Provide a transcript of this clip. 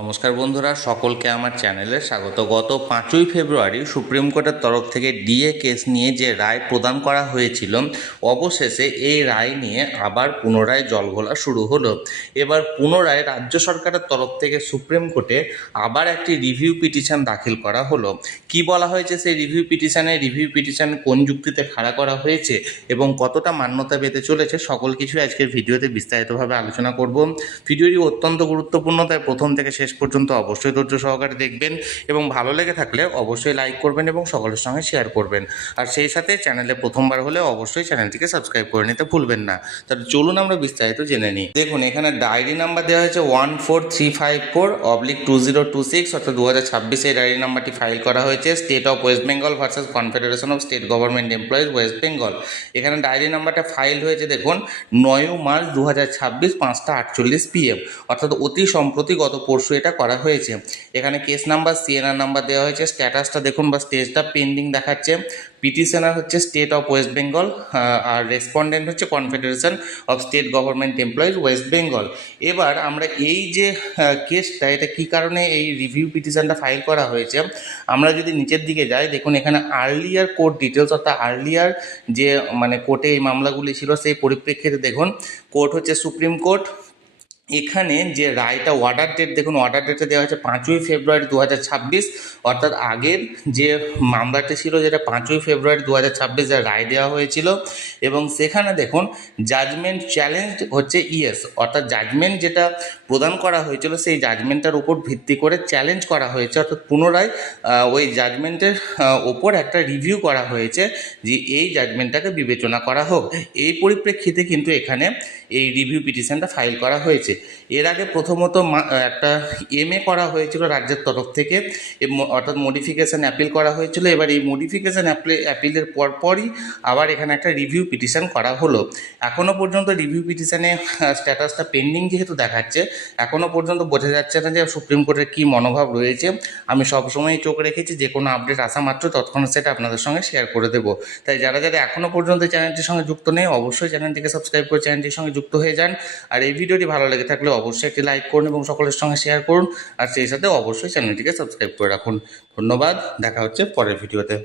নমস্কার বন্ধুরা, সকলকে আমার চ্যানেলে স্বাগত। গত 5ই ফেব্রুয়ারি সুপ্রিম কোর্টের তরফ থেকে ডিএ কেস নিয়ে যে রায় প্রদান করা হয়েছিল, অবশেষে এই রায় নিয়ে আবার পুনরায় জলঘোলা শুরু হলো। এবার পুনরায় রাজ্য সরকারের তরফ থেকে সুপ্রিম কোর্টে আবার একটি রিভিউ পিটিশন দাখিল করা হলো। কি বলা হয়েছে সেই রিভিউ পিটিশন কোন যুক্তিতে খাড়া করা হয়েছে এবং কতটা মান্যতা পেতে চলেছে, সকল কিছু আজকের ভিডিওতে বিস্তারিতভাবে আলোচনা করব। ভিডিওটি অত্যন্ত গুরুত্বপূর্ণ, তাই প্রথম থেকে শেষ পর্যন্ত অবশ্যই ধৈর্য সহকারে দেখবেন এবং ভালো লেগে থাকলে অবশ্যই লাইক করবেন এবং সকলের সঙ্গে শেয়ার করবেন। আর সেই সাথে চ্যানেলে প্রথমবার হলে অবশ্যই চ্যানেলটিকে সাবস্ক্রাইব করে নিতে ভুলবেন না। তাহলে চলুন আমরা বিস্তারিত জেনে নিই। দেখুন, এখানে ডায়েরি নাম্বার দেওয়া হয়েছে 14354/2026, অর্থাৎ 2026 এই ডায়েরি নাম্বারটি ফাইল করা হয়েছে। State of West Bengal versus confederation of state government employees West Bengal. এখানে ডায়েরি নাম্বারটা ফাইল হয়েছে দেখুন 9 মার্চ 2026, 5:48 PM, অর্থাৎ অতি সম্প্রতি গত পরশু এটা করা হয়েছে। এখানে কেস নাম্বার, সিএনআর নাম্বার দেওয়া হয়েছে। স্ট্যাটাসটা দেখুন বা স্টেজটা পেন্ডিং দেখাচ্ছে। পিটিশনার হচ্ছে স্টেট অফ ওয়েস্ট বেঙ্গল আর রেসপন্ডেন্ট হচ্ছে confederation of state government employees West Bengal. এবার আমরা এই যে কেসটা, এটা কী কারণে এই রিভিউ পিটিশনটা ফাইল করা হয়েছে, আমরা যদি নিচের দিকে যাই, দেখুন এখানে আর্লিয়ার কোর্ট ডিটেলস, অর্থাৎ আর্লিয়ার যে কোর্টে এই মামলাগুলি ছিল সেই পরিপ্রেক্ষিতে দেখুন কোর্ট হচ্ছে সুপ্রিম কোর্ট। এখানে যে রায়টা অর্ডার ডেট দেখুন, অর্ডার ডেটে দেওয়া হয়েছে 5ই ফেব্রুয়ারি 2026, অর্থাৎ আগের যে মামলাটি ছিল যেটা 5ই ফেব্রুয়ারি 2026 যা রায় দেওয়া হয়েছিল, এবং সেখানে দেখুন জাজমেন্ট চ্যালেঞ্জ হচ্ছে ইয়েস, অর্থাৎ জাজমেন্ট যেটা প্রদান করা হয়েছিল সেই জাজমেন্টটার উপর ভিত্তি করে চ্যালেঞ্জ করা হয়েছে, অর্থাৎ পুনরায় ওই জাজমেন্টের ওপর একটা রিভিউ করা হয়েছে যে এই জাজমেন্টটাকে বিবেচনা করা হোক। এই পরিপ্রেক্ষিতে কিন্তু এখানে এই রিভিউ পিটিশনটা ফাইল করা হয়েছে। এর আগে প্রথমত একটা এমএ করা হয়েছিল রাজ্যের তরফ থেকে, অর্থাৎ মডিফিকেশান অ্যাপিল করা হয়েছিল। এবার এই মডিফিকেশান অ্যাপিলের পরপরই আবার এখানে একটা রিভিউ পিটিশন করা হলো। এখনও পর্যন্ত রিভিউ পিটিশনে স্ট্যাটাসটা পেন্ডিং যেহেতু দেখাচ্ছে, এখনও পর্যন্ত বোঝা যাচ্ছে না যে সুপ্রিম কোর্টের কী মনোভাব রয়েছে। আমি সবসময়ই চোখ রেখেছি, যে কোনো আপডেট আসা মাত্র তৎক্ষণাৎ সেটা আপনাদের সঙ্গে শেয়ার করে দেবো। তাই যারা যারা এখনও পর্যন্ত চ্যানেলটির সঙ্গে যুক্ত নেই, অবশ্যই চ্যানেলটিকে সাবস্ক্রাইব করে চ্যানেলটির সঙ্গে যুক্ত হয়ে যান। আর এই ভিডিওটি ভালো লেগে থাকলে অবশ্যই একটি লাইক করুন এবং সকলের সঙ্গে শেয়ার করুন। আর সেই সাথে অবশ্যই চ্যানেলটিকে সাবস্ক্রাইব করে রাখুন। ধন্যবাদ, দেখা হচ্ছে পরের ভিডিওতে।